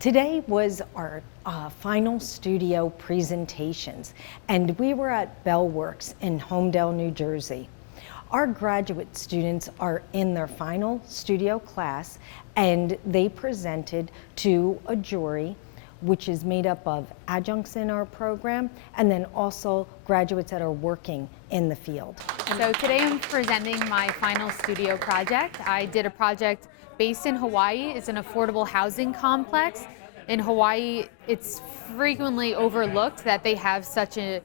Today was our final studio presentations, and we were at Bellworks in Homedale, New Jersey. Our graduate students are in their final studio class, and they presented to a jury, which is made up of adjuncts in our program, and then also graduates that are working in the field. So today I'm presenting my final studio project. I did a project based in Hawaii. It's an affordable housing complex. In Hawaii, it's frequently overlooked that they have such a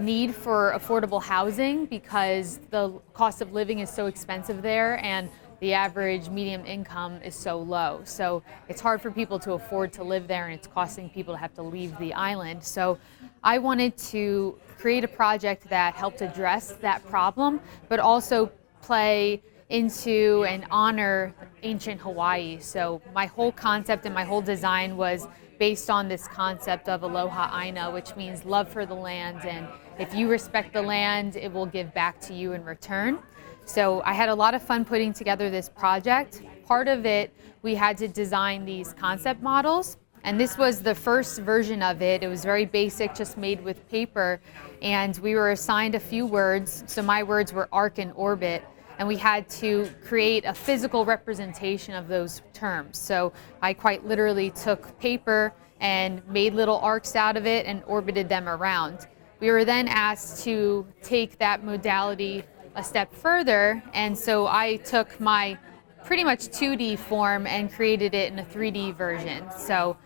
need for affordable housing because the cost of living is so expensive there and the average median income is so low. So it's hard for people to afford to live there, and it's costing people to have to leave the island. So I wanted to create a project that helped address that problem, but also play into and honor ancient Hawaii. So my whole concept and my whole design was based on this concept of aloha aina, which means love for the land, and if you respect the land, it will give back to you in return. So I had a lot of fun putting together this project. Part of it, we had to design these concept models, and this was the first version of it. It was very basic, just made with paper, and we were assigned a few words. So my words were arc and orbit, and we had to create a physical representation of those terms. So I quite literally took paper and made little arcs out of it and orbited them around. We were then asked to take that modality a step further, and so I took my pretty much 2D form and created it in a 3D version. So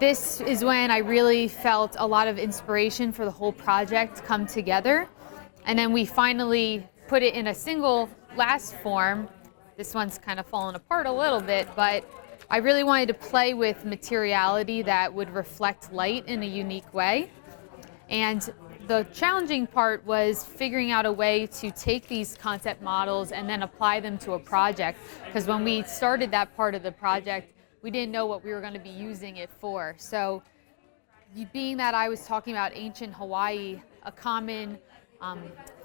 this is when I really felt a lot of inspiration for the whole project come together, and then we finally put it in a single last form. This one's kind of fallen apart a little bit, but I really wanted to play with materiality that would reflect light in a unique way. And the challenging part was figuring out a way to take these concept models and then apply them to a project, because when we started that part of the project, we didn't know what we were going to be using it for. So being that I was talking about ancient Hawaii, a common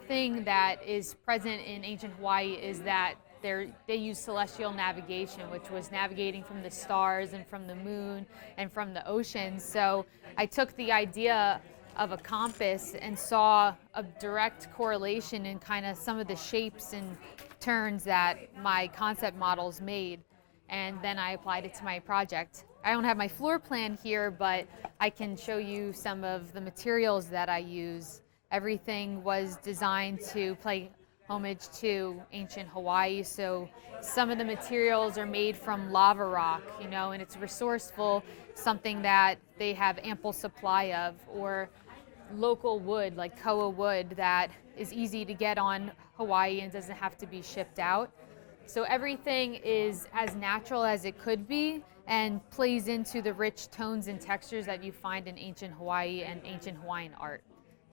thing that is present in ancient Hawaii is that they use celestial navigation, which was navigating from the stars and from the moon and from the ocean. So I took the idea of a compass and saw a direct correlation in kind of some of the shapes and turns that my concept models made, and then I applied it to my project. I don't have my floor plan here, but I can show you some of the materials that I use. Everything was designed to pay homage to ancient Hawaii, so some of the materials are made from lava rock, and it's resourceful, something that they have ample supply of, or local wood like koa wood that is easy to get on Hawaii and doesn't have to be shipped out. So everything is as natural as it could be and plays into the rich tones and textures that you find in ancient Hawaii and ancient Hawaiian art.